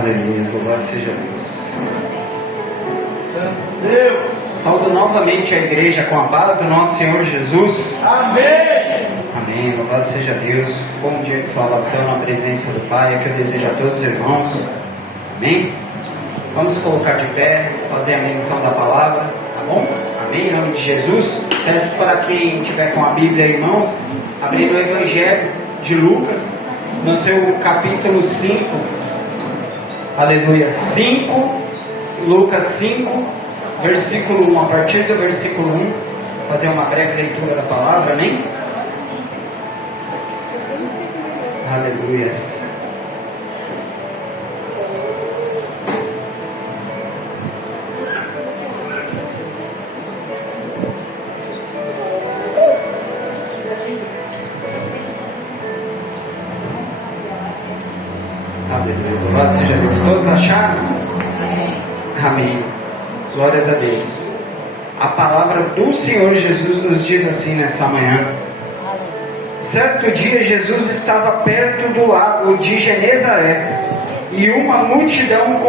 Aleluia, louvado seja Deus. Santo Deus. Saúdo novamente a igreja com a paz do nosso Senhor Jesus. Amém. Amém, louvado seja Deus. Bom dia de salvação na presença do Pai, é o que eu desejo a todos os irmãos. Amém? Vamos colocar de pé, fazer a menção da palavra, tá bom? Amém, em nome de Jesus. Peço para quem tiver com a Bíblia em mãos, abrir o Evangelho de Lucas, no seu capítulo 5. Aleluia, 5, Lucas 5, versículo 1, a partir do versículo 1, fazer uma breve leitura da palavra, amém? Aleluia. Aleluia, louvado seja Deus. Todos acharam? Amém. Glórias a Deus. A palavra do Senhor Jesus nos diz assim nessa manhã. Certo dia Jesus estava perto do lago de Genezaré e uma multidão o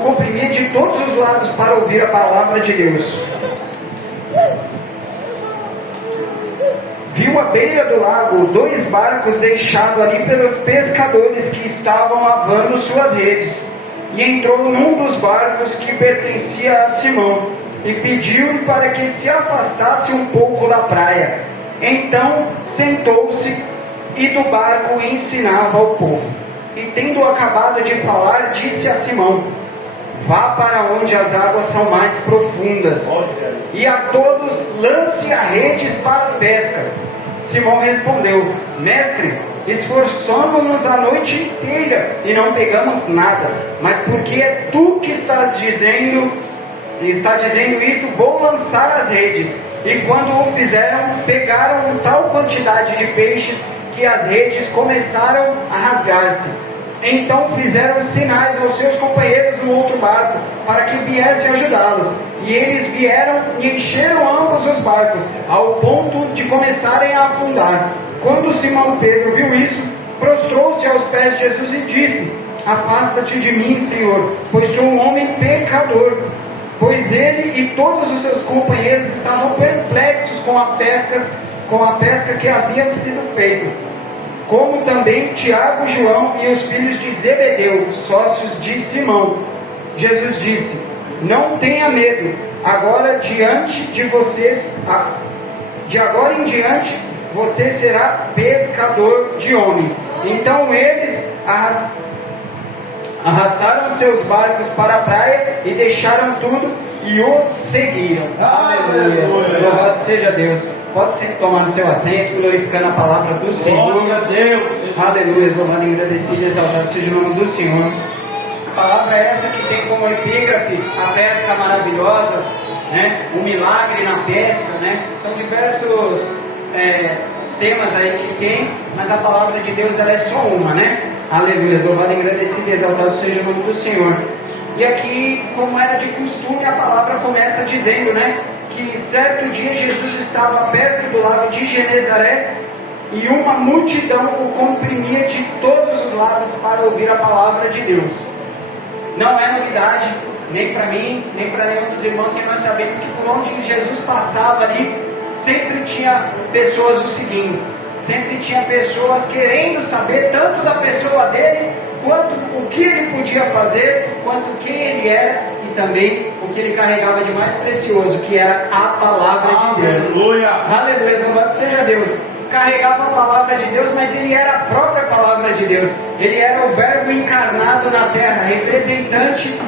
comprimia de todos os lados para ouvir a palavra de Deus. Viu à beira do lago 2 barcos deixados ali pelos pescadores que estavam lavando suas redes, e entrou num dos barcos que pertencia a Simão e pediu-lhe para que se afastasse um pouco da praia. Então sentou-se e do barco ensinava ao povo. E tendo acabado de falar, disse a Simão: vá para onde as águas são mais profundas, e a todos lance a redes para a pesca. Simão respondeu: mestre, esforçamo-nos a noite inteira e não pegamos nada, mas porque é tu que está dizendo isto, vou lançar as redes. E quando o fizeram, pegaram tal quantidade de peixes que as redes começaram a rasgar-se. Então fizeram sinais aos seus companheiros no outro barco, para que viessem ajudá-los. E eles vieram e encheram ambos os barcos, ao ponto de começarem a afundar. Quando Simão Pedro viu isso, prostrou-se aos pés de Jesus e disse: afasta-te de mim, Senhor, pois sou um homem pecador. Pois ele e todos os seus companheiros estavam perplexos com a pesca que havia sido feita, como também Tiago, João e os filhos de Zebedeu, sócios de Simão. Jesus disse: não tenha medo, de agora em diante você será pescador de homem. Então eles arrastaram seus barcos para a praia e deixaram tudo e o seguiram. Aleluia. Louvado seja Deus. Pode sempre tomar no seu assento, glorificando a palavra do Senhor. Glória a Deus. Aleluia. Louvado, agradecido e exaltado seja o nome do Senhor. A palavra é essa que tem como epígrafe a pesca maravilhosa, né? O milagre na pesca, né? São diversos temas aí que tem, mas a palavra de Deus ela é só uma, né? Aleluia, louvado, agradecido e exaltado seja o nome do Senhor. E aqui, como era de costume, a palavra começa dizendo, né? Que certo dia Jesus estava perto do lago de Genezaré e uma multidão o comprimia de todos os lados para ouvir a palavra de Deus. Não é novidade, nem para mim, nem para nenhum dos irmãos, que nós sabemos que por onde Jesus passava ali, sempre tinha pessoas o seguindo. Sempre tinha pessoas querendo saber tanto da pessoa dele, quanto o que ele podia fazer, quanto quem ele era e também o que ele carregava de mais precioso, que era a palavra de Deus. Aleluia. Aleluia, louvado seja Deus. Carregava a palavra de Deus, mas ele era a própria palavra de Deus. Ele era o verbo encarnado na terra, representante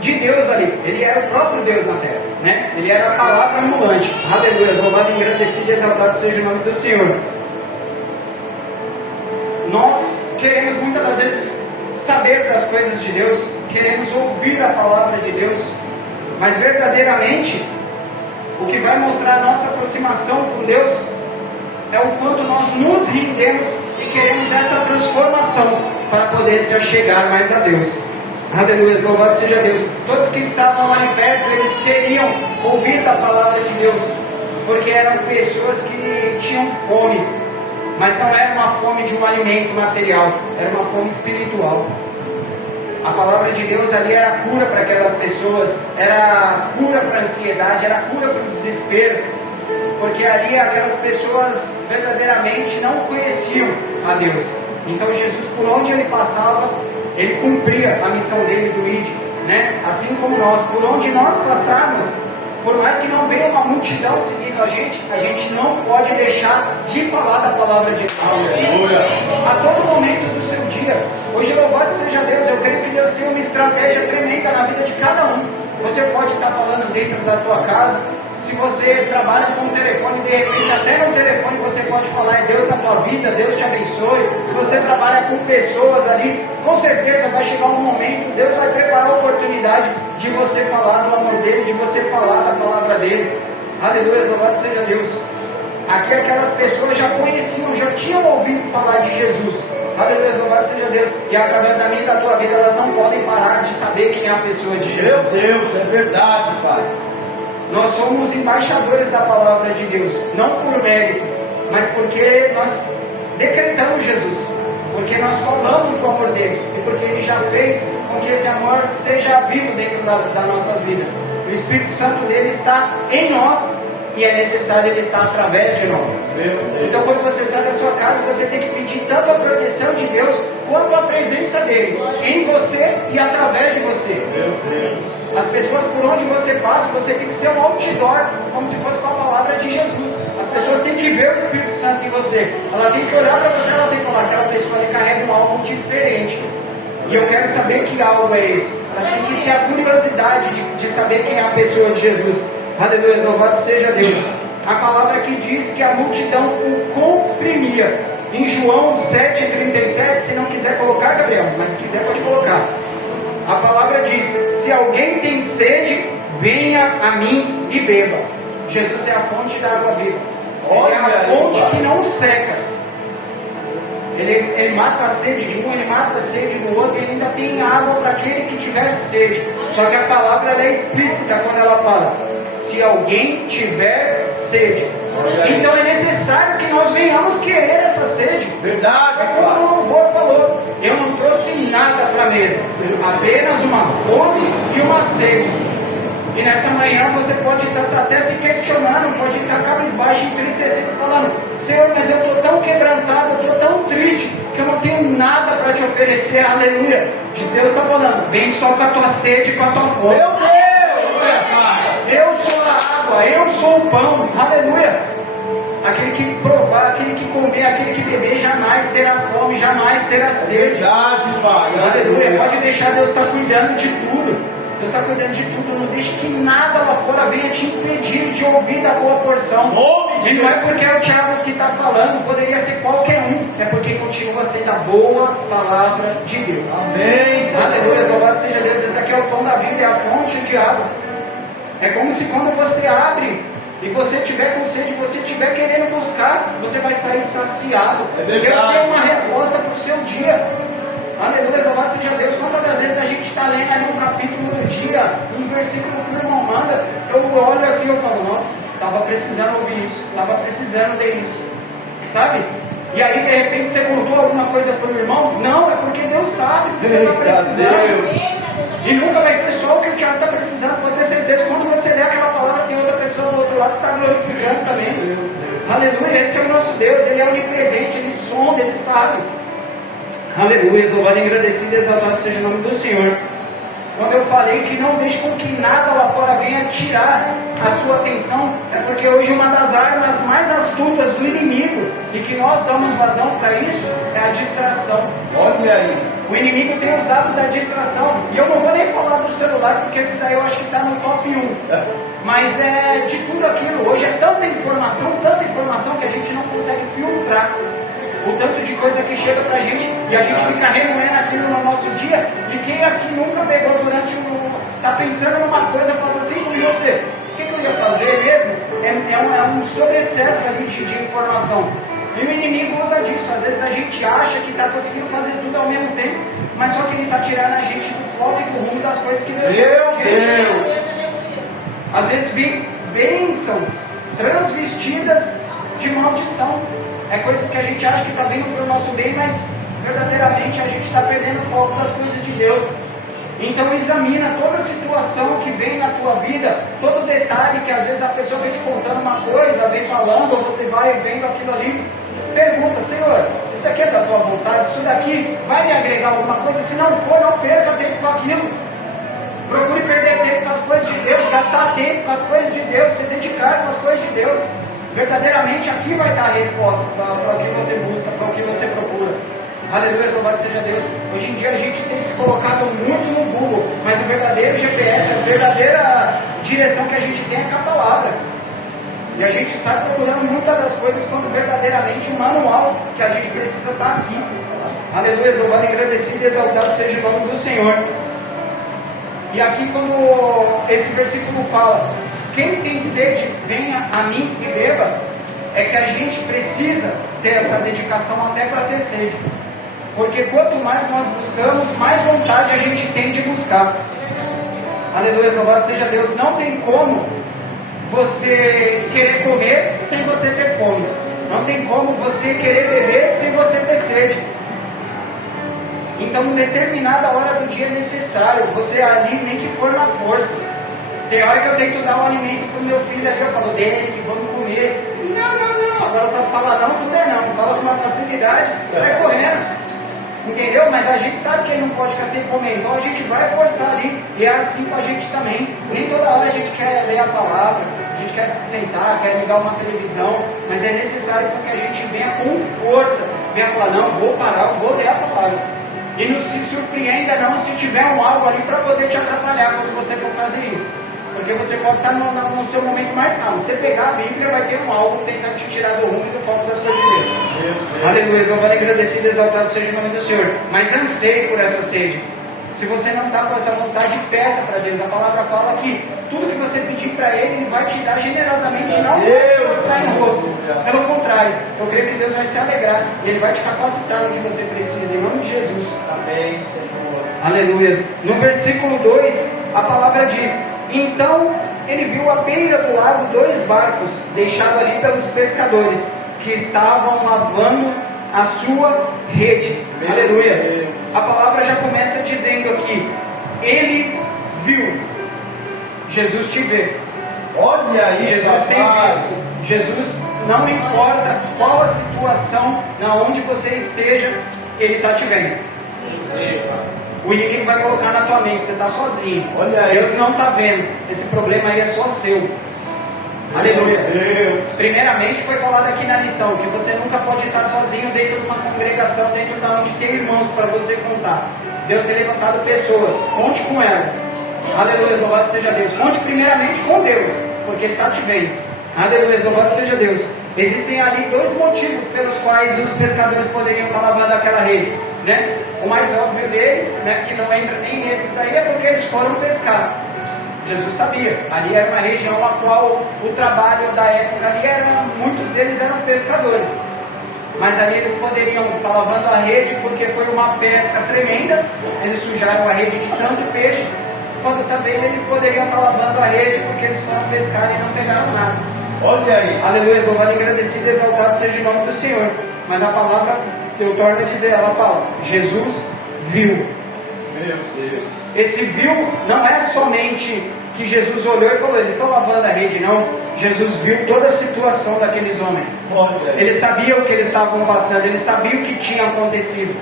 de Deus ali. Ele era o próprio Deus na terra, né? Ele era a palavra ambulante. Aleluia, louvado, engrandecido e exaltado seja o nome do Senhor. Nós queremos muitas das vezes saber das coisas de Deus, queremos ouvir a palavra de Deus, mas verdadeiramente o que vai mostrar a nossa aproximação com Deus é o quanto nós nos rendemos e queremos essa transformação para poder se achegar mais a Deus. Aleluia, louvado seja Deus. Todos que estavam ali perto, eles queriam ouvir da palavra de Deus, porque eram pessoas que tinham fome, mas não era uma fome de um alimento material, era uma fome espiritual. A palavra de Deus ali era cura para aquelas pessoas, era cura para a ansiedade, era cura para o desespero, porque ali aquelas pessoas verdadeiramente não conheciam a Deus. Então Jesus, por onde ele passava, ele cumpria a missão dele do ID, né? Assim como nós, por onde nós passarmos, por mais que não venha uma multidão seguindo a gente não pode deixar de falar da palavra de Deus. A todo momento do seu dia. Hoje, louvado seja Deus, eu creio que Deus tem uma estratégia tremenda na vida de cada um. Você pode estar falando dentro da tua casa. Se você trabalha com o telefone, de repente até no telefone você pode falar: é Deus na tua vida, Deus te abençoe. Se você trabalha com pessoas ali, com certeza vai chegar um momento, Deus vai preparar a oportunidade de você falar do amor dele, de você falar da palavra dele. Aleluia, louvado seja Deus. Aqui aquelas pessoas já conheciam, já tinham ouvido falar de Jesus. Aleluia, louvado seja Deus. E através da minha e da tua vida elas não podem parar de saber quem é a pessoa de Jesus. Meu Deus, é verdade, Pai. Nós somos embaixadores da palavra de Deus, não por mérito, mas porque nós decretamos Jesus, porque nós falamos do amor dele, e porque ele já fez com que esse amor seja vivo dentro das nossas vidas. O Espírito Santo dele está em nós, e é necessário ele estar através de nós. Então quando você sai da sua casa, você tem que pedir tanto a proteção de Deus, quanto a presença dele, em você e através de você. Meu Deus. As pessoas por onde você passa, você tem que ser um outdoor, como se fosse com a palavra de Jesus. As pessoas têm que ver o Espírito Santo em você. Ela tem que olhar para você, ela tem que falar: aquela pessoa ali carrega um algo diferente. E eu quero saber que algo é esse. Elas têm que ter a curiosidade de saber quem é a pessoa de Jesus. Aleluia, louvado seja Deus. A palavra que diz que a multidão o comprimia. Em João 7,37, se não quiser colocar, Gabriel, mas se quiser pode colocar. A palavra diz: se alguém tem sede, venha a mim e beba. Jesus é a fonte da água viva. Ele é a fonte que não seca. Ele mata a sede de um, ele mata a sede do outro, e ele ainda tem água para aquele que tiver sede. Só que a palavra ela é explícita quando ela fala: se alguém tiver sede. Então é necessário que nós venhamos querer essa sede. Verdade, como o louvor falou, eu não trouxe nada para a mesa, apenas uma fome e uma sede. E nessa manhã você pode estar até se questionando, pode estar cabisbaixo, entristecido, falando: Senhor, mas eu estou tão quebrantado, eu estou tão triste, que eu não tenho nada para te oferecer. Aleluia. Deus está falando: vem só com a tua sede e com a tua fome. Meu Deus! Eu sou a água, eu sou o pão. Aleluia. Aquele que provar, aquele que comer, aquele que beber, jamais terá fome, jamais terá sede. Verdade, Pai. Aleluia. Pode deixar, Deus está cuidando de tudo. Deus está cuidando de tudo. Não deixe que nada lá fora venha te impedir de ouvir da boa porção. E não é porque é o Tiago que está falando, poderia ser qualquer um. É porque continua sendo a boa palavra de Deus. Amém. Aleluia. Louvado seja Deus. Esse daqui é o pão da vida, é a fonte de água. É como se quando você abre e você estiver com sede, você estiver querendo buscar, você vai sair saciado. Deus tem uma resposta para o seu dia. Aleluia, louvado seja Deus. Quantas das vezes a gente está lendo ali um capítulo do dia, um versículo que o irmão manda, eu olho assim e eu falo: nossa, estava precisando ouvir isso, estava precisando ler isso, sabe? E aí de repente você contou alguma coisa para o irmão? Não, é porque Deus sabe que você está precisando. E nunca vai ser só o que o Tiago está precisando. Pode ter certeza, quando você lê aquela palavra, tem outra pessoa do outro lado que está glorificando também. Aleluia, esse é o nosso Deus, Ele é onipresente, Ele sonda, Ele sabe. Aleluia, louvado e agradecido e exaltado seja o nome do Senhor. Quando eu falei que não deixe com que nada lá fora venha tirar a sua atenção, é porque hoje uma das armas mais astutas do inimigo, e que nós damos vazão para isso, é a distração. Olha aí. O inimigo tem usado da distração, e eu não vou nem falar do celular, porque esse daí eu acho que está no top 1. Mas é de tudo aquilo. Hoje é tanta informação que a gente não consegue filtrar o tanto de coisa que chega pra gente, e a gente fica remoendo aquilo no nosso dia. E quem aqui nunca pegou durante tá pensando numa coisa, passa assim com você: o que eu ia fazer mesmo? É um sobreexcesso ali de informação. E o inimigo usa disso. Às vezes a gente acha que está conseguindo fazer tudo ao mesmo tempo, mas só que ele está tirando a gente do foco e do rumo das coisas que Deus quer. Meu Deus! Às vezes vem bênçãos transvestidas de maldição. É coisas que a gente acha que está vindo para o nosso bem, mas verdadeiramente a gente está perdendo o foco das coisas de Deus. Então examina toda situação que vem na tua vida, todo detalhe que às vezes a pessoa vem te contando uma coisa, vem falando, ou você vai vendo aquilo ali. Pergunta: Senhor, isso daqui é da tua vontade? Isso daqui vai me agregar alguma coisa? Se não for, não perca tempo com aquilo. Procure perder tempo com as coisas de Deus, gastar tempo com as coisas de Deus, se dedicar com as coisas de Deus. Verdadeiramente aqui vai estar a resposta para o que você busca, para o que você procura. Aleluia, louvado seja Deus. Hoje em dia a gente tem se colocado muito no Google, mas o verdadeiro GPS, a verdadeira direção que a gente tem é com a palavra. E a gente sai procurando muitas das coisas quando verdadeiramente o manual que a gente precisa está aqui. Aleluia, louvado, agradecido e exaltado seja o nome do Senhor. E aqui quando esse versículo fala: quem tem sede, venha a mim e beba, é que a gente precisa ter essa dedicação até para ter sede. Porque quanto mais nós buscamos, mais vontade a gente tem de buscar. Aleluia, louvado seja Deus. Não tem como você querer comer sem você ter fome. Não tem como você querer beber sem você ter sede. Então, em determinada hora do dia é necessário, você ali, nem que for na força. Tem hora que eu tento dar um alimento para o meu filho ali, eu falo: Derek, vamos comer. Não. Agora só fala não, tudo é não. Fala com uma facilidade, sai correndo. Entendeu? Mas a gente sabe que ele não pode ficar sem comer, então a gente vai forçar ali. E é assim com a gente também. Nem toda hora a gente quer ler a palavra, a gente quer sentar, quer ligar uma televisão, mas é necessário para que a gente venha com força, venha falar: não, vou parar, vou ler a palavra. E não se surpreenda não se tiver um algo ali para poder te atrapalhar quando você for fazer isso. Porque você pode estar no seu momento mais calmo. Você pegar a Bíblia, vai ter um algo tentando te tirar do rumo e do foco das coisas de Deus. Aleluia, louvado, agradecido, exaltado seja o nome do Senhor. Mas anseie por essa sede. Se você não está com essa vontade, peça para Deus. A palavra fala que tudo que você pedir para Ele, Ele vai te dar generosamente, não vai te forçar em rosto. Pelo contrário, eu creio que Deus vai se alegrar e Ele vai te capacitar no que você precisa, em nome de Jesus. Amém, Senhor. Aleluia. No versículo 2, a palavra diz: então ele viu à beira do lago 2 barcos, deixados ali pelos pescadores, que estavam lavando a sua rede. Aleluia. Deus. A palavra já começa dizendo aqui: ele viu. Jesus te vê. Olha aí, Jesus tem papai. visto. Jesus, não importa qual a situação, na onde você esteja, Ele está te vendo. O inimigo vai colocar na tua mente: você está sozinho. Olha aí. Deus não está vendo. Esse problema aí é só seu. Aleluia. Deus. Primeiramente foi falado aqui na lição que você nunca pode estar sozinho dentro de uma congregação, dentro de onde tem irmãos para você contar. Deus tem levantado pessoas, conte com elas. Aleluia, louvado seja Deus. Conte primeiramente com Deus, porque Ele está te vendo. Aleluia, louvado seja Deus. Existem ali 2 motivos pelos quais os pescadores poderiam estar lavando aquela rede, né? O mais óbvio deles, né, que não entra nem nesses aí, é porque eles foram pescar. Jesus sabia, ali era uma região a qual o trabalho da época ali era, muitos deles eram pescadores. Mas ali eles poderiam estar lavando a rede porque foi uma pesca tremenda, eles sujaram a rede de tanto peixe, quando também eles poderiam estar lavando a rede porque eles foram pescar e não pegaram nada. Olha aí. Aleluia, louvado, agradecido e exaltado seja o nome do Senhor. Mas a palavra, eu torno a dizer, ela fala: Jesus viu. Meu Deus. Esse viu não é somente que Jesus olhou e falou: eles estão lavando a rede, não. Jesus viu toda a situação daqueles homens. Olha aí. Ele sabia o que eles estavam passando, ele sabia o que tinha acontecido.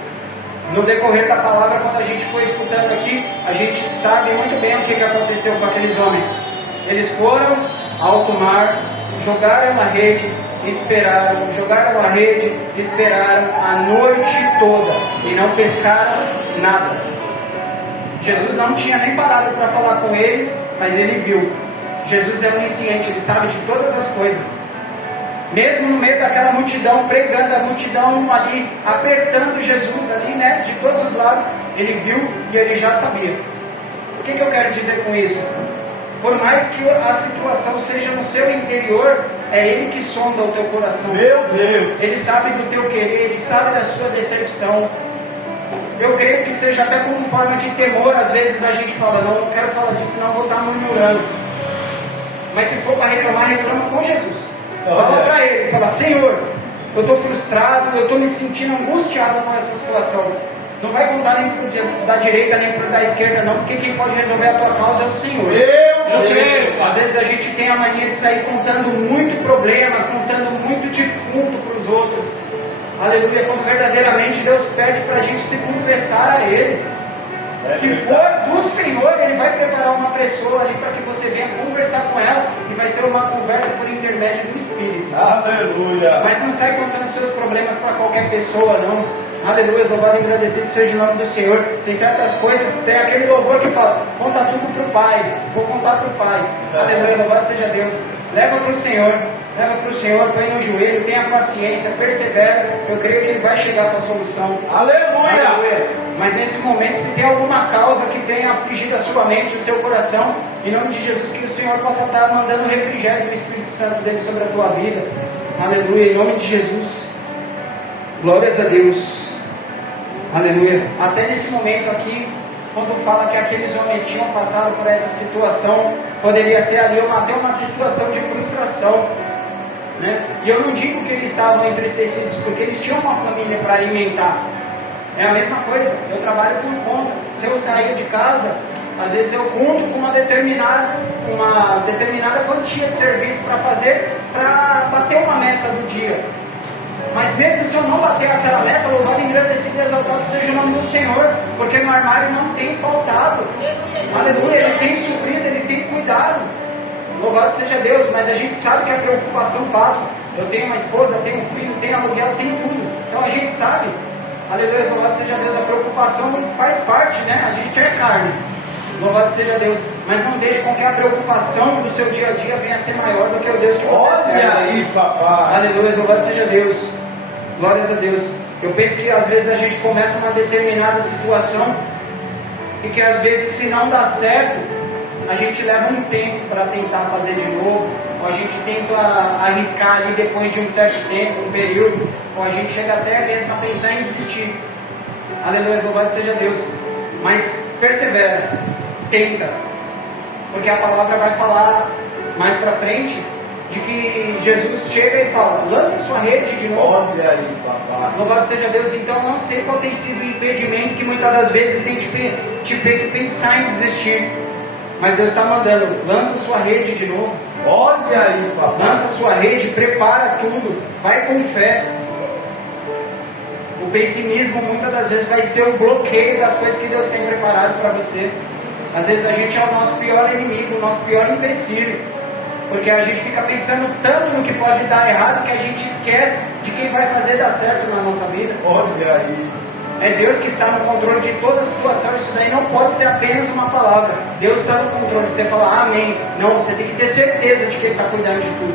No decorrer da palavra, quando a gente foi escutando aqui, a gente sabe muito bem o que aconteceu com aqueles homens. Eles foram ao alto mar, jogaram a rede, esperaram, jogaram a rede, esperaram a noite toda e não pescaram nada. Jesus não tinha nem parado para falar com eles, mas ele viu. Jesus é onisciente, ele sabe de todas as coisas. Mesmo no meio daquela multidão, pregando, a multidão ali, apertando Jesus ali, né, de todos os lados, ele viu e ele já sabia. O que eu quero dizer com isso? Por mais que a situação seja no seu interior, é Ele que sonda o teu coração. Meu Deus. Ele sabe do teu querer, Ele sabe da sua decepção. Eu creio que seja até como forma de temor. Às vezes a gente fala: não quero falar disso, senão eu vou estar murmurando. Mas se for para reclamar, reclama com Jesus. Fala para Ele, fala: Senhor, eu estou frustrado, eu estou me sentindo angustiado com essa situação. Não vai contar nem da direita nem da esquerda não, porque quem pode resolver a tua causa é o Senhor. Eu creio. Às vezes a gente tem a mania de sair contando muito problema, contando muito defunto para os outros. Aleluia, quando verdadeiramente Deus pede para a gente se confessar a Ele. Se for do Senhor, Ele vai preparar uma pessoa ali para que você venha conversar com ela, e vai ser uma conversa por intermédio do Espírito. Aleluia. Mas não sai contando seus problemas para qualquer pessoa, não. Aleluia, louvado e agradecido seja o nome do Senhor. Tem certas coisas, tem aquele louvor que fala, conta tudo para o Pai, vou contar para o Pai. Aleluia, louvado seja Deus. Leva para o Senhor, põe no joelho, tenha paciência, persevera. Eu creio que Ele vai chegar com a solução. Aleluia. Mas nesse momento, se tem alguma causa que tenha afligido a sua mente, o seu coração, em nome de Jesus, que o Senhor possa estar mandando o refrigério do Espírito Santo dele sobre a tua vida. Aleluia, em nome de Jesus. Glórias a Deus. Aleluia. Até nesse momento aqui, quando fala que aqueles homens tinham passado por essa situação, poderia ser ali até uma situação de frustração, né? E eu não digo que eles estavam entristecidos, porque eles tinham uma família para alimentar. É a mesma coisa, eu trabalho por conta. Se eu sair de casa, às vezes eu conto com uma determinada quantia de serviço para fazer, para bater uma meta do dia. Mas mesmo se eu não bater aquela meta, louvado, engrandecido e exaltado seja o nome do Senhor, porque no armário não tem faltado. Aleluia, Ele tem suprido, Ele tem cuidado. Louvado seja Deus, mas a gente sabe que a preocupação passa. Eu tenho uma esposa, tenho um filho, tenho aluguel, tenho tudo. Então a gente sabe. Aleluia, louvado seja Deus, a preocupação faz parte, né? A gente quer carne. Louvado seja Deus, mas não deixe com que a preocupação do seu dia a dia venha a ser maior do que o Deus que você serve. Olha aí, papai. Aleluia, louvado seja Deus. Glórias a Deus. Eu penso que às vezes a gente começa uma determinada situação e que às vezes, se não dá certo, a gente leva um tempo para tentar fazer de novo, ou a gente tenta arriscar ali depois de um certo tempo, um período, ou a gente chega até mesmo a pensar em desistir. Aleluia, louvado seja Deus. Mas persevera, tenta, porque a palavra vai falar mais para frente de que Jesus chega e fala, lance sua rede de novo. Olha aí, papai. Louvado seja Deus. Então não sei qual tem sido o impedimento que muitas das vezes tem te feito pensar em desistir, mas Deus está mandando, lança sua rede de novo. Olha aí, papai. Lança sua rede, prepara tudo, vai com fé. O pessimismo muitas das vezes vai ser o bloqueio das coisas que Deus tem preparado para você. Às vezes a gente é o nosso pior inimigo, o nosso pior empecilho, porque a gente fica pensando tanto no que pode dar errado que a gente esquece de quem vai fazer dar certo na nossa vida. Olha aí. É Deus que está no controle de toda a situação. Isso daí não pode ser apenas uma palavra. Deus está no controle. Você fala amém. Não, você tem que ter certeza de que Ele está cuidando de tudo.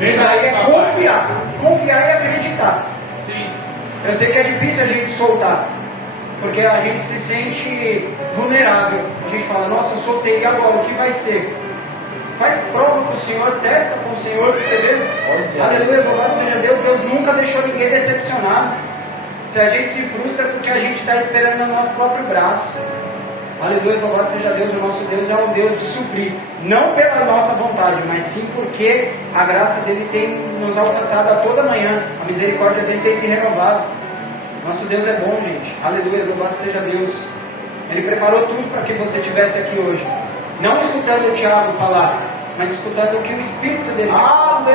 Isso daí é confiar. Confiar e acreditar. Sim. Eu sei que é difícil a gente soltar, porque a gente se sente vulnerável. A gente fala, nossa, eu soltei, e agora? O que vai ser? Faz prova com o Senhor, testa com o Senhor, para você ver. Aleluia, louvado seja Deus. Deus nunca deixou ninguém decepcionado. Se a gente se frustra é porque a gente está esperando no nosso próprio braço. Aleluia, louvado seja Deus. O nosso Deus é um Deus de suprir, não pela nossa vontade, mas sim porque a graça dele tem nos alcançado a toda manhã. A misericórdia dele tem se renovado. Nosso Deus é bom, gente. Aleluia, louvado seja Deus. Ele preparou tudo para que você estivesse aqui hoje, não escutando o Tiago falar, mas escutando o que o Espírito dele fala.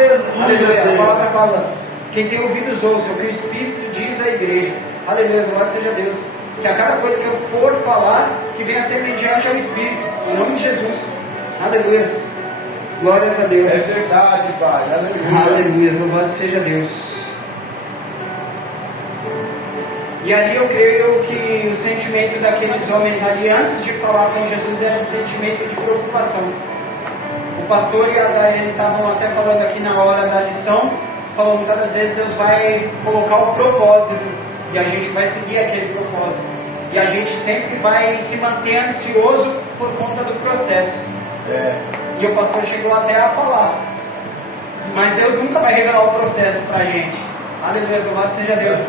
Aleluia, a palavra fala, quem tem ouvidos ouça o que o Espírito diz à igreja. Aleluia, louvado seja Deus. Que a cada coisa que eu for falar, que venha a ser mediante ao Espírito, em nome de Jesus. Aleluia, glórias a Deus. É verdade, Pai. Aleluia. Aleluia, louvado seja Deus. E ali eu creio que o sentimento daqueles homens ali, antes de falar com Jesus, era um sentimento de preocupação. O pastor e a Daiane estavam até falando aqui na hora da lição, falando que muitas vezes Deus vai colocar o propósito, e a gente vai seguir aquele propósito. E a gente sempre vai se manter ansioso por conta do processo. E o pastor chegou até a falar, mas Deus nunca vai revelar o processo para a gente. Aleluia, louvado seja Deus.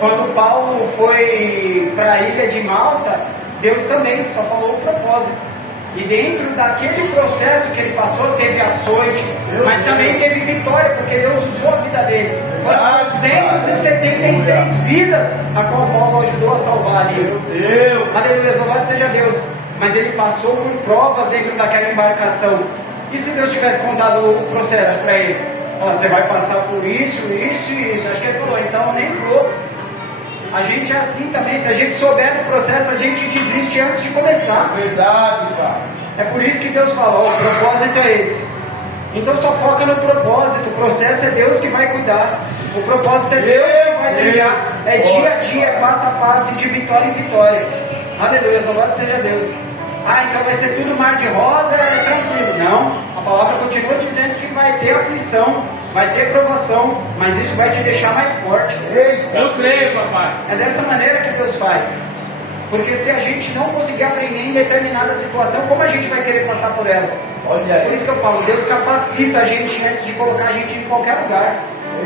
Quando Paulo foi para a ilha de Malta, Deus também só falou o propósito. E dentro daquele processo que ele passou, teve açoite, mas também teve vitória, porque Deus usou a vida dele. Foram 276 vidas a qual Paulo ajudou a salvar ali. Meu Deus! Aleluia, louvado seja Deus. Mas ele passou por provas dentro daquela embarcação. E se Deus tivesse contado o processo para ele? Você vai passar por isso, isso e isso. Acho que ele falou, então nem vou. A gente é assim também, se a gente souber do processo, a gente desiste antes de começar. Verdade, Pai. É por isso que Deus falou, o propósito é esse. Então só foca no propósito, o processo é Deus que vai cuidar. O propósito é Deus que vai trilhar. É dia a dia, é passo a passo, de vitória em vitória. Aleluia, louvado seja Deus. Então vai ser tudo mar de rosa, é tranquilo. Não, a palavra continua dizendo que vai ter aflição, vai ter provação, mas isso vai te deixar mais forte. Eita. Eu creio, papai. É dessa maneira que Deus faz. Porque se a gente não conseguir aprender em determinada situação, como a gente vai querer passar por ela? Olha Por aí. isso que eu falo, Deus capacita a gente antes de colocar a gente em qualquer lugar.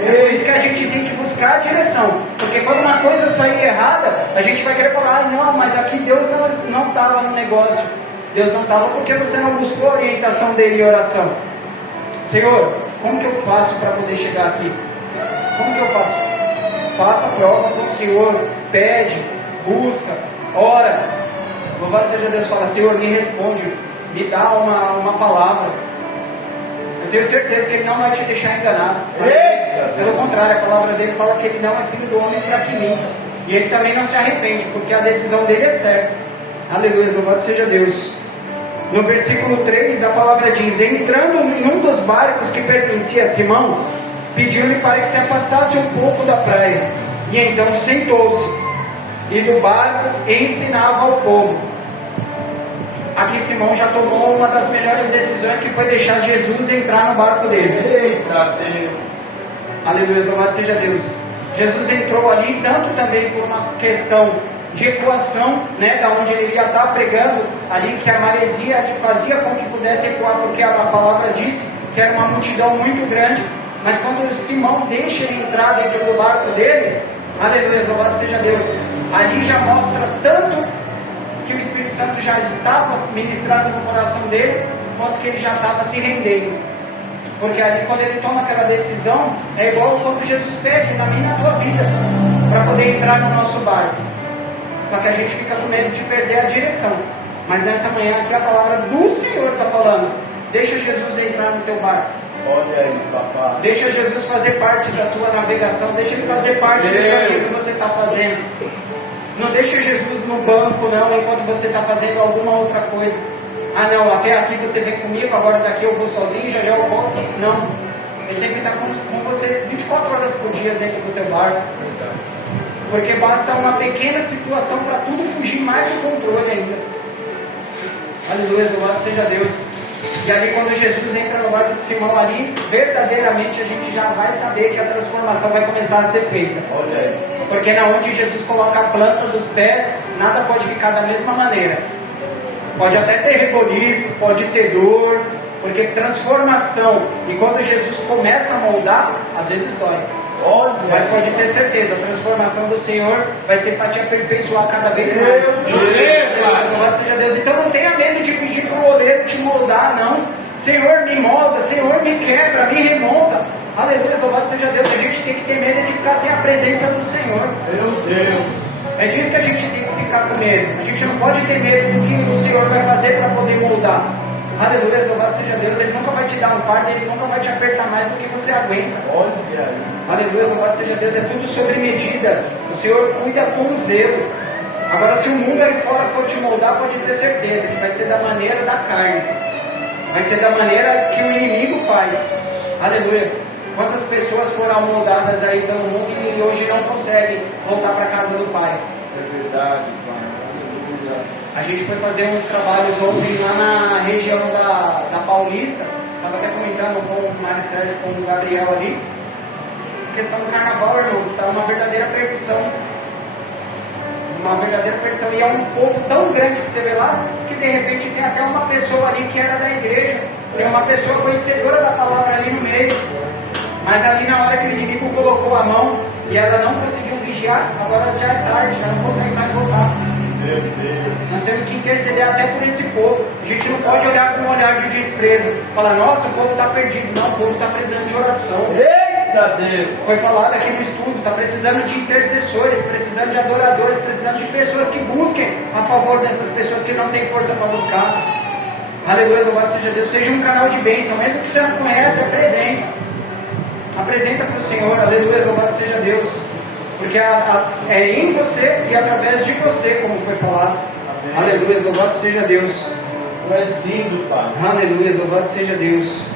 É por isso que a gente tem que buscar a direção. Porque quando uma coisa sair errada, a gente vai querer falar, não, mas aqui Deus não estava no negócio. Deus não estava porque você não buscou a orientação dele em oração. Senhor, como que eu faço para poder chegar aqui? Como que eu faço? Faça a prova com o Senhor, pede, busca, ora. Louvado seja Deus, fala, Senhor, me responde, me dá uma palavra. Eu tenho certeza que Ele não vai te deixar enganado. Pelo contrário, a palavra dele fala que Ele não é filho do homem para que minta. E Ele também não se arrepende, porque a decisão dele é certa. Aleluia, louvado seja Deus. No versículo 3, a palavra diz, entrando num dos barcos que pertencia a Simão, pediu-lhe para que se afastasse um pouco da praia. E então sentou-se, e do barco ensinava ao povo. Aqui Simão já tomou uma das melhores decisões, que foi deixar Jesus entrar no barco dele. Eita Deus. Aleluia, louvado seja Deus. Jesus entrou ali, tanto também por uma questão de ecoação, né, da onde ele ia estar pregando ali, que a maresia ali fazia com que pudesse ecoar, porque a palavra disse que era uma multidão muito grande. Mas quando Simão deixa ele entrar dentro do barco dele, aleluia, louvado seja Deus, ali já mostra tanto que o Espírito Santo já estava ministrando no coração dele, quanto que ele já estava se rendendo. Porque ali, quando ele toma aquela decisão, é igual quando Jesus pede na minha e na tua vida, para poder entrar no nosso barco. Só que a gente fica com medo de perder a direção. Mas nessa manhã aqui a palavra do Senhor está falando, deixa Jesus entrar no teu barco. Olha aí, papai. Deixa Jesus fazer parte da tua navegação, deixa Ele fazer parte do caminho que você está fazendo. Não deixa Jesus no banco não, enquanto você está fazendo alguma outra coisa. Não, até aqui você vem comigo, agora daqui eu vou sozinho, já eu volto. Não, Ele tem que estar com você 24 horas por dia dentro do teu barco. Porque basta uma pequena situação para tudo fugir mais do controle ainda. Aleluia, louvado seja Deus. E ali quando Jesus entra no barco de Simão ali, verdadeiramente a gente já vai saber que a transformação vai começar a ser feita. Olha aí. Porque na onde Jesus coloca a planta dos pés, nada pode ficar da mesma maneira. Pode até ter reboliço, pode ter dor, porque transformação, e quando Jesus começa a moldar, às vezes dói. Olha. Mas pode ter certeza, a transformação do Senhor vai ser para te aperfeiçoar cada vez mais. Louvado seja Deus. Então não tenha medo de pedir para o oleiro te moldar, não. Senhor, me molda, Senhor, me quebra, me remonta. Aleluia, louvado seja Deus. A gente tem que ter medo de ficar sem a presença do Senhor. Meu Deus. É disso que a gente tem que ficar com medo. A gente não pode ter medo do que o Senhor vai fazer para poder moldar. Aleluia, louvado seja Deus. Ele nunca vai te dar um fardo, Ele nunca vai te apertar mais do que você aguenta. Olha aí. Aleluia, louvado seja Deus. É tudo sobre medida. O Senhor cuida com zelo. Agora, se o mundo aí fora for te moldar, pode ter certeza que vai ser da maneira da carne. Vai ser da maneira que o inimigo faz. Aleluia. Quantas pessoas foram moldadas aí pelo mundo e hoje não conseguem voltar para a casa do Pai? Isso é verdade, Pai. Aleluia. A gente foi fazer uns trabalhos ontem lá na região da Paulista. Estava até comentando com o Mário Sérgio, com o Gabriel ali. A questão do carnaval, irmãos, está uma verdadeira perdição. Uma verdadeira perdição. E é um povo tão grande que você vê lá, que de repente tem até uma pessoa ali que era da igreja. Tem uma pessoa conhecedora da palavra ali no meio. Mas ali na hora que o inimigo colocou a mão e ela não conseguiu vigiar, agora já é tarde, já não consegue mais voltar. Meu Deus. Nós temos que interceder até por esse povo. A gente não pode olhar com um olhar de desprezo, falar, nossa, o povo está perdido. Não, o povo está precisando de oração. Eita Deus! Foi falado aqui no estudo, está precisando de intercessores, precisando de adoradores, precisando de pessoas que busquem a favor dessas pessoas que não têm força para buscar. Aleluia, louvado seja Deus. Seja um canal de bênção, mesmo que você não conhece, apresenta. Apresenta para o Senhor, aleluia, louvado seja Deus. Porque é em você e através de você, como foi falado. Amém. Aleluia, louvado seja Deus. Tu és lindo, Pai. Aleluia, louvado seja Deus.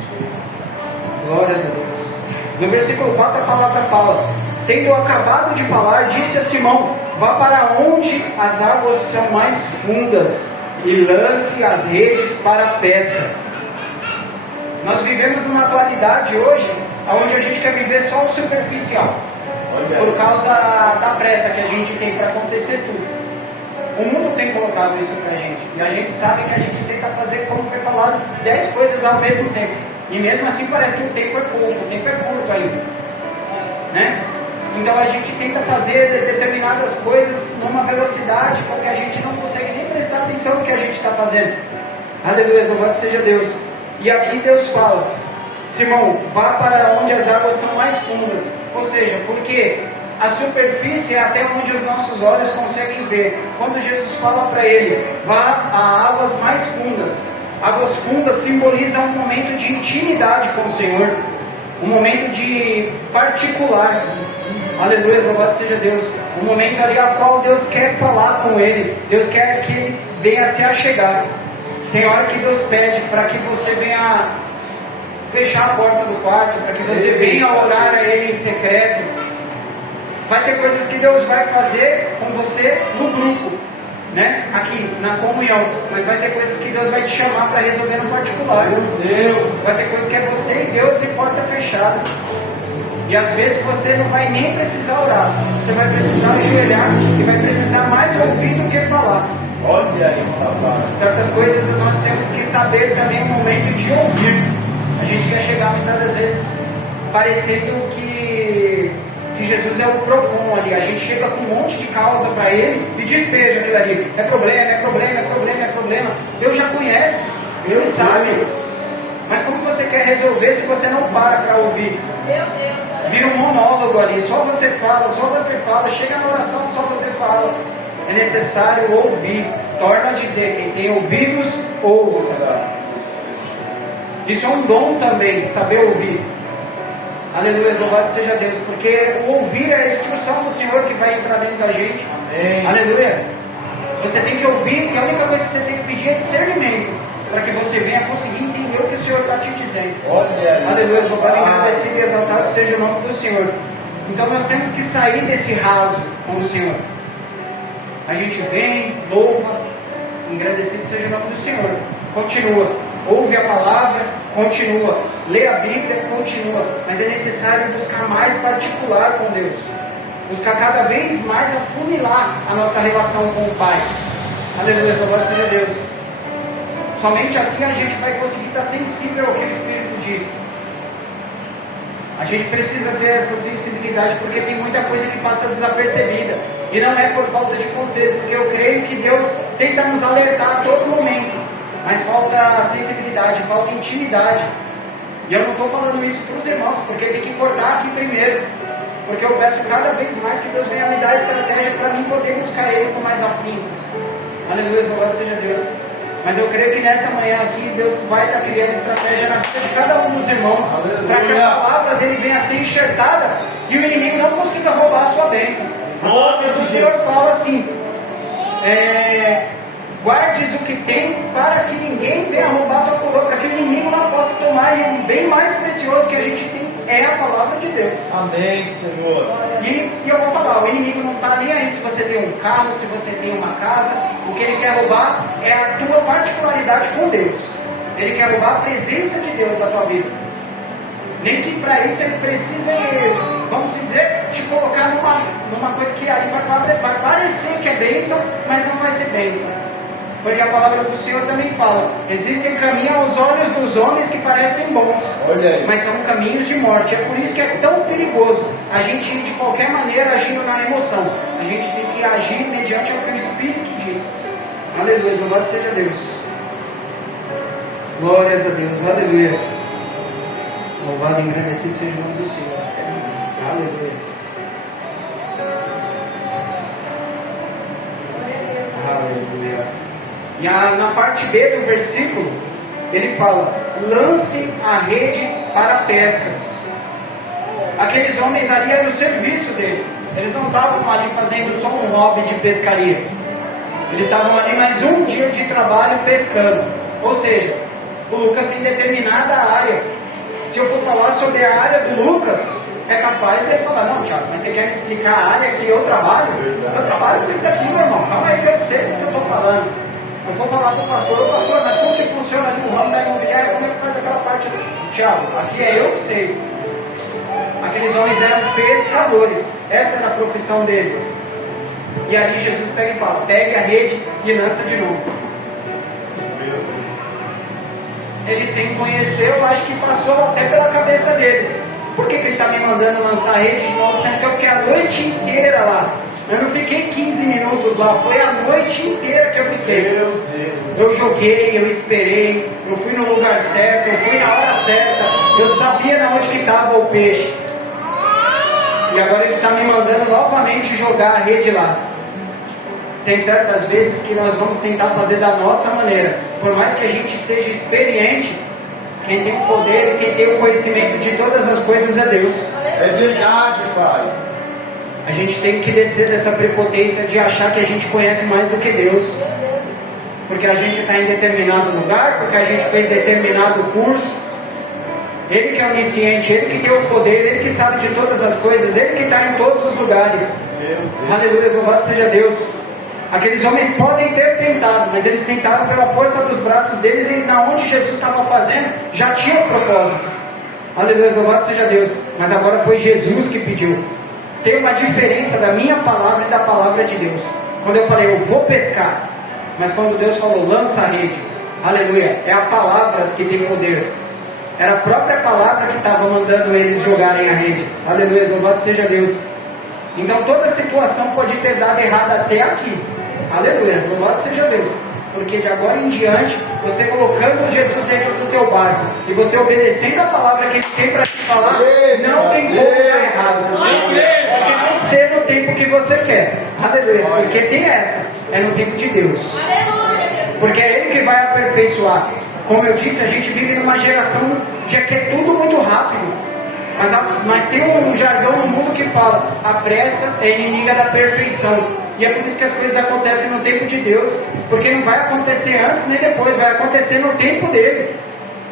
Glórias a Deus. No versículo 4 a palavra fala: tendo acabado de falar, disse a Simão: vá para onde as águas são mais fundas e lance as redes para a pesca. Nós vivemos numa atualidade hoje onde a gente quer viver só o superficial, por causa da pressa que a gente tem para acontecer tudo. O mundo tem colocado isso para a gente, e a gente sabe que a gente tenta fazer, como foi falado, 10 coisas ao mesmo tempo, e mesmo assim parece que o tempo é pouco, o tempo é curto ainda, né? Então a gente tenta fazer determinadas coisas numa velocidade com que a gente não consegue nem prestar atenção no que a gente está fazendo. Aleluia, louvado seja Deus. E aqui Deus fala: Simão, vá para onde as águas são mais fundas. Ou seja, porque a superfície é até onde os nossos olhos conseguem ver. Quando Jesus fala para ele, vá a águas mais fundas. Águas fundas simbolizam um momento de intimidade com o Senhor, um momento de particular. Aleluia, louvado seja Deus. Um momento ali a qual Deus quer falar com ele. Deus quer que ele venha se achegar. Tem hora que Deus pede para que você venha fechar a porta do quarto, para que você venha orar a Ele em secreto. Vai ter coisas que Deus vai fazer com você no grupo, né? Aqui, na comunhão. Mas vai ter coisas que Deus vai te chamar para resolver no particular. Meu Deus! Vai ter coisas que é você e Deus e porta fechada. E às vezes você não vai nem precisar orar. Você vai precisar ajoelhar e vai precisar mais ouvir do que falar. Olha aí, papai. Certas coisas nós temos que saber também o momento de ouvir. A gente quer chegar muitas das vezes parecendo que Jesus é o PROCON ali. A gente chega com um monte de causa para Ele e despeja aquilo ali. É problema, é problema, é problema, é problema. Deus já conhece, Ele sabe. Mas como você quer resolver se você não para ouvir? Vira um monólogo ali, só você fala, chega na oração, só você fala. É necessário ouvir. Torna a dizer, quem tem ouvidos, ouça. Isso é um dom também, saber ouvir. Aleluia, louvado seja Deus. Porque o ouvir é a instrução do Senhor que vai entrar dentro da gente. Amém. Aleluia. Você tem que ouvir, e a única coisa que você tem que pedir é discernimento, para que você venha conseguir entender o que o Senhor está te dizendo. Olha. Aleluia, louvado, agradecido e exaltado seja o nome do Senhor. Então nós temos que sair desse raso com o Senhor. A gente vem, louva, agradecido seja o nome do Senhor. Continua, ouve a palavra, continua, lê a Bíblia, continua. Mas é necessário buscar mais particular com Deus. Buscar cada vez mais afunilar a nossa relação com o Pai. Aleluia, louvado seja Deus. Somente assim a gente vai conseguir estar sensível ao que o Espírito diz. A gente precisa ter essa sensibilidade, porque tem muita coisa que passa desapercebida. E não é por falta de conselho, porque eu creio que Deus tenta nos alertar a todo momento. Mas falta sensibilidade, falta intimidade. E eu não estou falando isso para os irmãos, porque tem que cortar aqui primeiro. Porque eu peço cada vez mais que Deus venha me dar estratégia para mim poder buscar Ele com mais afinco. Aleluia, louvado seja Deus. Mas eu creio que nessa manhã aqui Deus vai estar criando estratégia na vida de cada um dos irmãos, para que a palavra dele venha a ser enxertada e o inimigo não consiga roubar a sua bênção. O Senhor fala assim: guardes o que tem para que ninguém venha roubar a tua coroa, para que o inimigo não possa tomar, e o bem mais precioso que a gente tem é a palavra de Deus. Amém, Senhor. E eu vou falar, o inimigo não está nem aí se você tem um carro, se você tem uma casa. O que ele quer roubar é a tua particularidade com Deus. Ele quer roubar a presença de Deus na tua vida. Nem que para isso ele precisa, vamos dizer, te colocar numa coisa que aí vai parecer que é bênção, mas não vai ser bênção. Porque a palavra do Senhor também fala: existem caminhos aos olhos dos homens que parecem bons, mas são caminhos de morte. É por isso que é tão perigoso a gente de qualquer maneira agindo na emoção. A gente tem que agir mediante o que o Espírito diz. Aleluia, louvado seja Deus. Glórias a Deus, aleluia. Louvado e engrandecido seja o nome do Senhor. Aleluia. Aleluia. E na parte B do versículo, ele fala: lance a rede para a pesca. Aqueles homens ali eram o serviço deles. Eles não estavam ali fazendo só um hobby de pescaria. Eles estavam ali mais um dia de trabalho pescando. Ou seja, o Lucas tem determinada área. Se eu for falar sobre a área do Lucas, é capaz de ele falar: não, Thiago, mas você quer me explicar a área que eu trabalho? Eu trabalho com isso aqui, meu irmão. Calma aí que eu sei do que eu estou falando. Eu vou falar para o pastor, mas como que funciona ali o ramo da imobiliária? Como é que faz aquela parte? Thiago, aqui é eu que sei. Aqueles homens eram pescadores. Essa era a profissão deles. E ali Jesus pega e fala: pegue a rede e lança de novo. Ele, sem conhecer, eu acho que passou até pela cabeça deles. Por que ele está me mandando lançar a rede de novo, sendo que eu fiquei a noite inteira lá? Eu não fiquei 15 minutos lá, foi a noite inteira que eu fiquei. Eu joguei, eu esperei, eu fui no lugar certo, eu fui na hora certa, eu sabia na onde que estava o peixe. E agora ele está me mandando novamente jogar a rede lá. Tem certas vezes que nós vamos tentar fazer da nossa maneira. Por mais que a gente seja experiente, quem tem o poder e quem tem o conhecimento de todas as coisas é Deus. É verdade, Pai. A gente tem que descer dessa prepotência de achar que a gente conhece mais do que Deus. Porque a gente está em determinado lugar, porque a gente fez determinado curso. Ele que é onisciente, Ele que tem o poder, Ele que sabe de todas as coisas, Ele que está em todos os lugares. Aleluia, louvado seja Deus. Aqueles homens podem ter tentado, mas eles tentaram pela força dos braços deles, e na onde Jesus estava fazendo, já tinha o propósito. Aleluia, louvado seja Deus. Mas agora foi Jesus que pediu. Tem uma diferença da minha palavra e da palavra de Deus. Quando eu falei, eu vou pescar, mas quando Deus falou, lança a rede, aleluia, é a palavra que tem poder. Era a própria palavra que estava mandando eles jogarem a rede. Aleluia, louvado seja Deus. Então toda situação pode ter dado errado até aqui. Aleluia, louvado seja Deus. Porque de agora em diante, você colocando Jesus dentro do teu barco e você obedecendo a palavra que Ele tem para te falar, não tem como dar errado. Pode não ser no tempo que você quer. Aleluia, porque tem essa, é no tempo de Deus. Porque é Ele que vai aperfeiçoar. Como eu disse, a gente vive numa geração de que é tudo muito rápido. Mas tem um jargão no mundo que fala: a pressa é inimiga da perfeição. E é por isso que as coisas acontecem no tempo de Deus. Porque não vai acontecer antes nem depois, vai acontecer no tempo dele.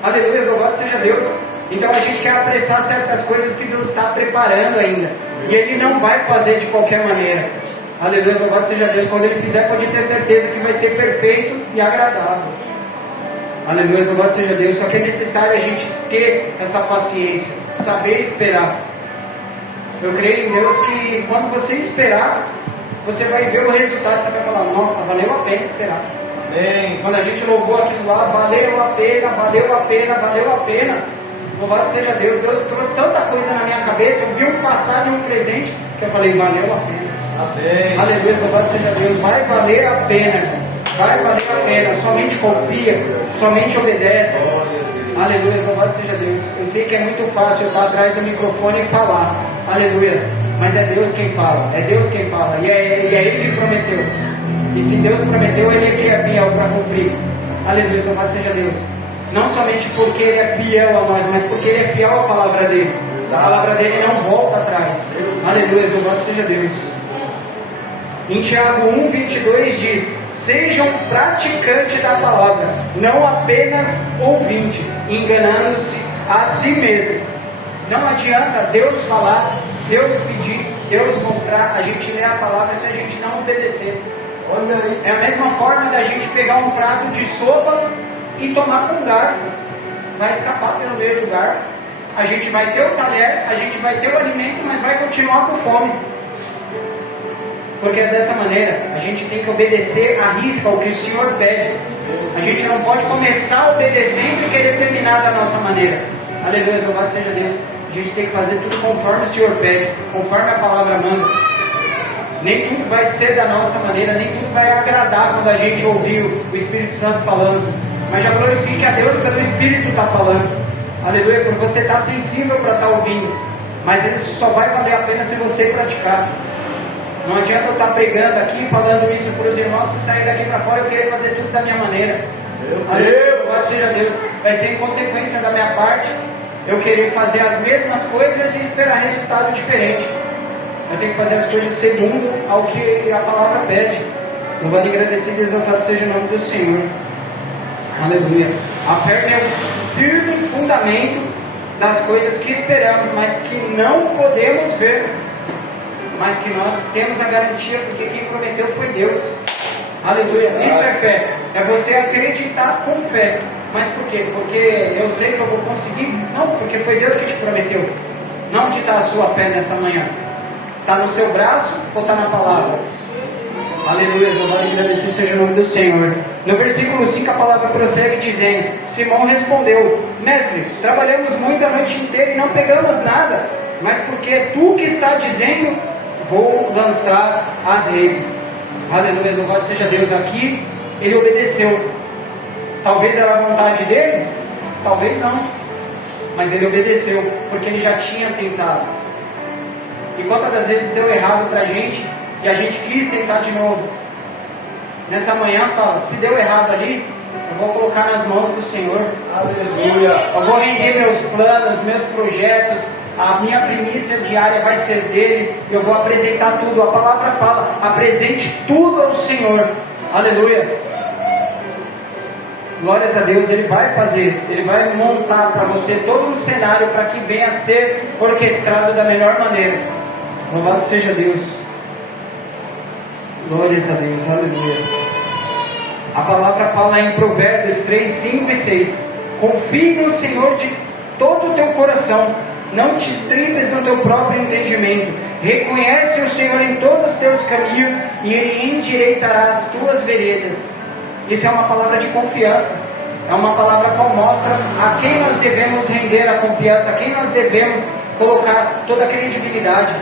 Aleluia, louvado seja Deus. Então a gente quer apressar certas coisas que Deus está preparando ainda. E Ele não vai fazer de qualquer maneira. Aleluia, louvado seja Deus. Quando Ele fizer, pode ter certeza que vai ser perfeito e agradável. Aleluia, louvado seja Deus. Só que é necessário a gente ter essa paciência, saber esperar. Eu creio em Deus que quando você esperar, você vai ver o resultado. Você vai falar: nossa, valeu a pena esperar. Amém. Quando a gente louvou aquilo lá, valeu a pena, valeu a pena, valeu a pena. Louvado seja Deus. Deus trouxe tanta coisa na minha cabeça. Eu vi um passado e um presente que eu falei: valeu a pena. Amém. Aleluia, louvado seja Deus. Vai valer a pena, irmão. Vai valer a pena. Somente confia, somente obedece. Aleluia, louvado seja Deus. Eu sei que é muito fácil eu estar atrás do microfone e falar. Aleluia. Mas é Deus quem fala. É Deus quem fala. E é Ele que prometeu. E se Deus prometeu, Ele é que é fiel para cumprir. Aleluia, louvado seja Deus. Não somente porque Ele é fiel a nós, mas porque Ele é fiel à palavra dEle. A palavra dEle não volta atrás. Aleluia, louvado seja Deus. Em Tiago 1:22 diz: sejam praticantes da palavra, não apenas ouvintes, enganando-se a si mesmo. Não adianta Deus falar, Deus pedir, Deus mostrar, a gente ler a palavra se a gente não obedecer. Olha aí. É a mesma forma da gente pegar um prato de sopa e tomar com garfo. Vai escapar pelo meio do garfo. A gente vai ter o talher, a gente vai ter o alimento, mas vai continuar com fome. Porque dessa maneira a gente tem que obedecer à risca ao que o Senhor pede. A gente não pode começar obedecendo e querer terminar da nossa maneira. Aleluia, louvado seja Deus. A gente tem que fazer tudo conforme o Senhor pede, conforme a palavra manda. Nem tudo vai ser da nossa maneira, nem tudo vai agradar quando a gente ouvir o Espírito Santo falando. Mas já glorifique a Deus pelo Espírito estar falando. Aleluia, porque você está sensível para estar ouvindo. Mas ele só vai valer a pena se você praticar. Não adianta eu estar pregando aqui, falando isso para os irmãos, se sair daqui para fora eu querer fazer tudo da minha maneira. Aleluia, louvado seja Deus. Vai ser em consequência da minha parte eu querer fazer as mesmas coisas e esperar resultado diferente. Eu tenho que fazer as coisas segundo ao que a palavra pede. Louvado e agradecido e exaltado seja o nome do Senhor. Aleluia. A fé é o firme fundamento das coisas que esperamos, mas que não podemos ver, mas que nós temos a garantia, porque quem prometeu foi Deus. Aleluia. Isso é fé. É você acreditar com fé. Mas por quê? Porque eu sei que eu vou conseguir? Não, porque foi Deus que te prometeu. Não onde está a sua fé nessa manhã? Está no seu braço ou está na palavra? Aleluia, louvado e agradecido seja o nome do Senhor. No versículo 5 a palavra prossegue dizendo: Simão respondeu: Mestre, trabalhamos muito a noite inteira e não pegamos nada, mas porque tu que está dizendo, vou lançar as redes. Aleluia, louvado seja Deus. Aqui ele obedeceu. Talvez era a vontade dele, talvez não, mas ele obedeceu, porque ele já tinha tentado. E quantas das vezes deu errado para a gente e a gente quis tentar de novo? Nessa manhã fala: se deu errado ali, eu vou colocar nas mãos do Senhor. Aleluia. Eu vou render meus planos, meus projetos, a minha primícia diária vai ser dele, eu vou apresentar tudo. A palavra fala: apresente tudo ao Senhor. Aleluia. Glórias a Deus, Ele vai fazer, Ele vai montar para você todo um cenário para que venha a ser orquestrado da melhor maneira. Louvado seja Deus. Glórias a Deus, aleluia. A palavra fala em Provérbios 3, 5 e 6: confie no Senhor de todo o teu coração, não te estribes no teu próprio entendimento, reconhece o Senhor em todos os teus caminhos e Ele endireitará as tuas veredas. Isso é uma palavra de confiança, é uma palavra que mostra a quem nós devemos render a confiança, a quem nós devemos colocar toda a credibilidade.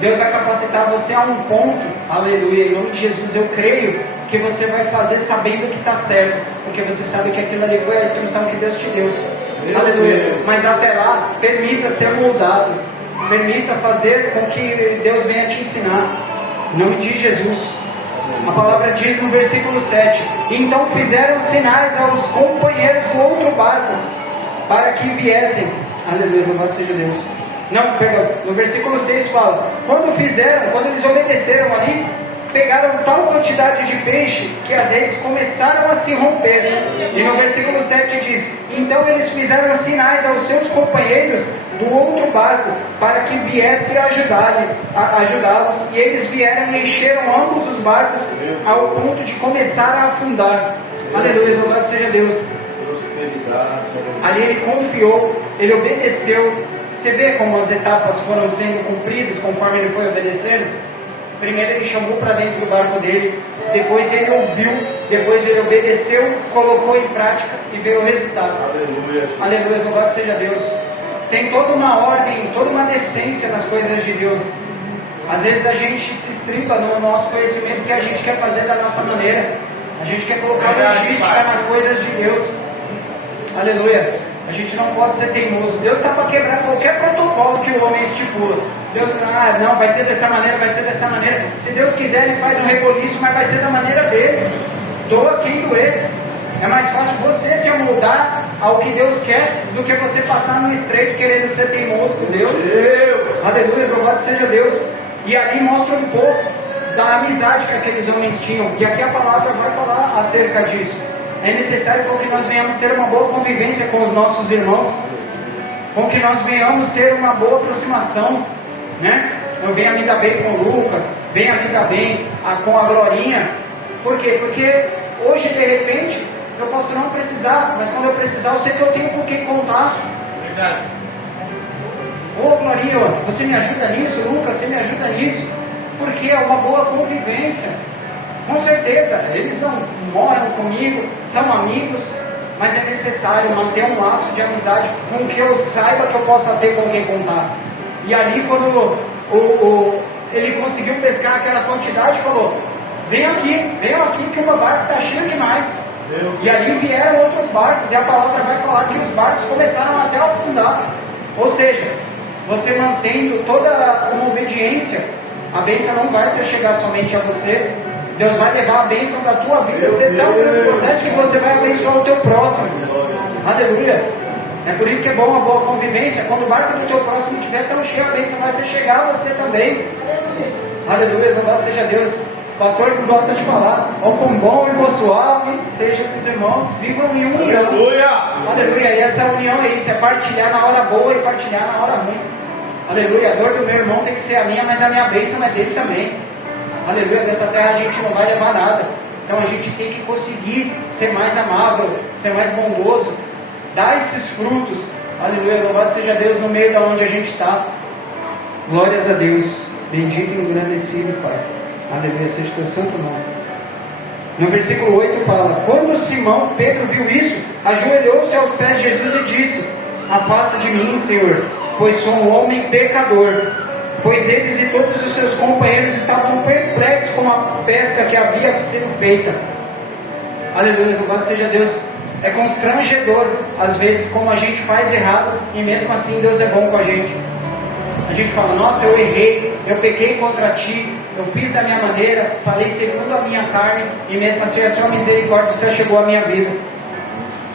Deus vai capacitar você a um ponto, aleluia, em nome de Jesus. Eu creio que você vai fazer sabendo que está certo, porque você sabe que aquilo ali foi a instrução que Deus te deu, aleluia. Mas até lá, permita ser moldado, permita fazer com que Deus venha te ensinar, em nome de Jesus. A palavra diz no versículo 7: então fizeram sinais aos companheiros do outro barco, para que viessem. Aleluia, louvado seja Deus. Não, perdão, no versículo 6 fala: quando eles obedeceram ali, pegaram tal quantidade de peixe, que as redes começaram a se romper. E no versículo 7 diz: então eles fizeram sinais aos seus companheiros do outro barco, para que viesse ajudá-los, e eles vieram e encheram ambos os barcos, ao ponto de começar a afundar. Aleluia, louvado seja Deus. Ali ele confiou, ele obedeceu. Você vê como as etapas foram sendo cumpridas conforme ele foi obedecendo? Primeiro ele chamou para dentro do barco dele, depois ele ouviu, depois ele obedeceu, colocou em prática e veio o resultado. Aleluia, aleluia, louvado seja Deus. Tem toda uma ordem, toda uma decência nas coisas de Deus. Às vezes a gente se estripa no nosso conhecimento, que a gente quer fazer da nossa maneira. A gente quer colocar logística nas coisas de Deus. Aleluia. A gente não pode ser teimoso. Deus está para quebrar qualquer protocolo que o homem estipula. Deus, não, vai ser dessa maneira, vai ser dessa maneira. Se Deus quiser, Ele faz um reboliço, mas vai ser da maneira dele. Doa quem doer. É mais fácil você se amoldar ao que Deus quer do que você passar no estreito querendo ser teimoso com Deus. Aleluia, louvado seja Deus. E ali mostra um pouco da amizade que aqueles homens tinham. E aqui a palavra vai falar acerca disso. É necessário com que nós venhamos ter uma boa convivência com os nossos irmãos, com que nós venhamos ter uma boa aproximação, né? Eu venho me dar bem com o Lucas, venho me dar bem com a Glorinha. Por quê? Porque hoje, de repente, eu posso não precisar, mas quando eu precisar, eu sei que eu tenho com quem contar. Verdade. Ô Glorinha, você me ajuda nisso? Lucas, você me ajuda nisso? Porque é uma boa convivência. Com certeza, eles não moram comigo, são amigos, mas é necessário manter um laço de amizade com que eu saiba que eu possa ter com quem contar. E ali, quando ele conseguiu pescar aquela quantidade e falou: venham aqui que o meu barco está cheio demais. E ali vieram outros barcos, e a palavra vai falar que os barcos começaram até a afundar. Ou seja, você mantendo toda uma obediência, a bênção não vai se chegar somente a você. Deus vai levar a bênção da tua vida a ser tão transformante que você vai abençoar o teu próximo. Aleluia. É por isso que é bom uma boa convivência. Quando o barco do teu próximo estiver tão cheio, a bênção vai se chegar a você também. Aleluia, louvado seja Deus. O pastor que gosta de falar: ó, quão bom e quão suave seja que os irmãos vivam em união. Aleluia. Aleluia. E essa união é isso, é partilhar na hora boa e partilhar na hora ruim. Aleluia. A dor do meu irmão tem que ser a minha, mas a minha bênção é dele também. Aleluia. Dessa terra a gente não vai levar nada. Então a gente tem que conseguir ser mais amável, ser mais bondoso, dar esses frutos. Aleluia. Louvado seja Deus no meio de onde a gente está. Glórias a Deus. Bendito e engrandecido, Pai. Aleluia, seja teu santo nome. No versículo 8 fala: quando Simão Pedro viu isso, ajoelhou-se aos pés de Jesus e disse: afasta de mim, Senhor, pois sou um homem pecador. Pois eles e todos os seus companheiros estavam perplexos com a pesca que havia sido feita. Aleluia, louvado seja Deus. É constrangedor, às vezes, como a gente faz errado, e mesmo assim Deus é bom com a gente. A gente fala: nossa, eu errei, eu pequei contra ti, eu fiz da minha maneira, falei segundo a minha carne, e mesmo assim a sua misericórdia já chegou à minha vida.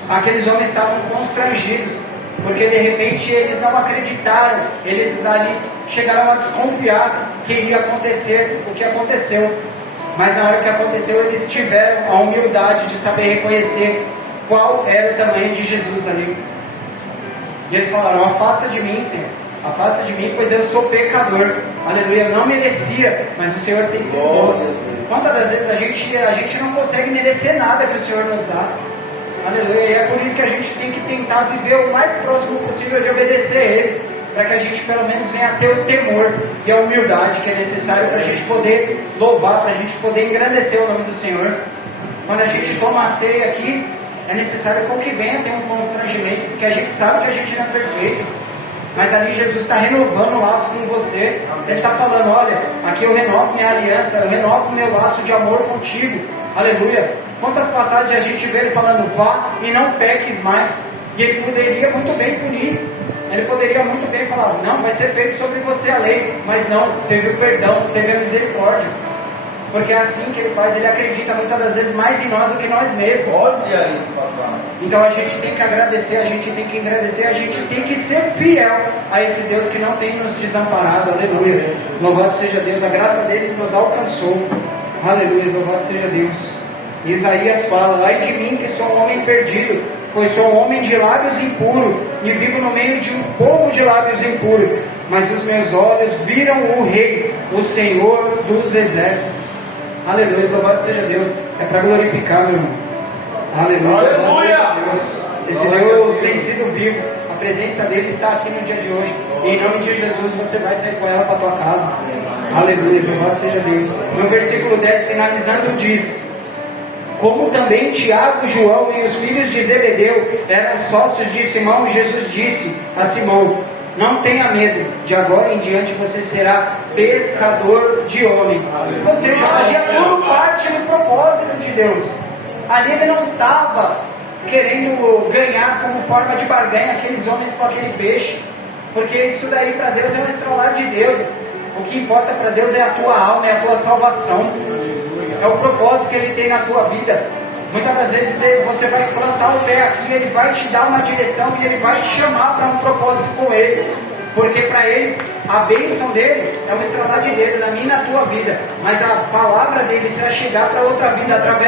Aqueles homens estavam constrangidos, porque de repente eles não acreditaram, eles ali chegaram a desconfiar que iria acontecer o que aconteceu. Mas na hora que aconteceu, eles tiveram a humildade de saber reconhecer qual era o tamanho de Jesus ali. E eles falaram: afasta de mim, Senhor. Afasta de mim, pois eu sou pecador. Aleluia, eu não merecia, mas o Senhor tem sido bom. Quantas das vezes a gente não consegue merecer nada que o Senhor nos dá? Aleluia, e é por isso que a gente tem que tentar viver o mais próximo possível de obedecer a Ele, para que a gente pelo menos venha a ter o temor e a humildade que é necessário para a gente poder louvar, para a gente poder engrandecer o nome do Senhor. Quando a gente toma a ceia aqui, é necessário que venha ter um constrangimento, porque a gente sabe que a gente não é perfeito. Mas ali Jesus está renovando o laço com você. Ele está falando: olha, aqui eu renovo minha aliança, eu renovo meu laço de amor contigo. Aleluia. Quantas passagens a gente vê ele falando: vá e não peques mais. E ele poderia muito bem punir. Ele poderia muito bem falar: não, vai ser feito sobre você a lei. Mas não, teve o perdão, teve a misericórdia. Porque é assim que ele faz. Ele acredita muitas das vezes mais em nós do que nós mesmos. Olha aí, papai. Então a gente tem que agradecer, a gente tem que engrandecer, a gente tem que ser fiel a esse Deus que não tem nos desamparado. Aleluia. Louvado seja Deus, a graça dele nos alcançou. Aleluia, louvado seja Deus. Isaías fala: ai de mim que sou um homem perdido, pois sou um homem de lábios impuros e vivo no meio de um povo de lábios impuros. Mas os meus olhos viram o Rei, o Senhor dos exércitos. Aleluia, louvado seja Deus. É para glorificar, meu irmão. Aleluia, aleluia. Deus. Esse Deus tem sido vivo. A presença dele está aqui no dia de hoje. E em nome de Jesus você vai sair com ela para a tua casa. Aleluia, louvado seja Deus. No versículo 10, finalizando, diz: como também Tiago, João e os filhos de Zebedeu eram sócios de Simão, e Jesus disse a Simão: não tenha medo, de agora em diante você será pescador de homens. Ou seja, fazia tudo parte do propósito de Deus. Ali ele não estava querendo ganhar como forma de barganha aqueles homens com aquele peixe, porque isso daí para Deus é um estralar de Deus. O que importa para Deus é a tua alma, é a tua salvação, é o propósito que Ele tem na tua vida. Muitas das vezes você vai plantar o pé aqui, Ele vai te dar uma direção e Ele vai te chamar para um propósito com Ele, porque para Ele a bênção dele é um estralar de dedo na minha e na tua vida, mas a palavra dele será chegar para outra vida através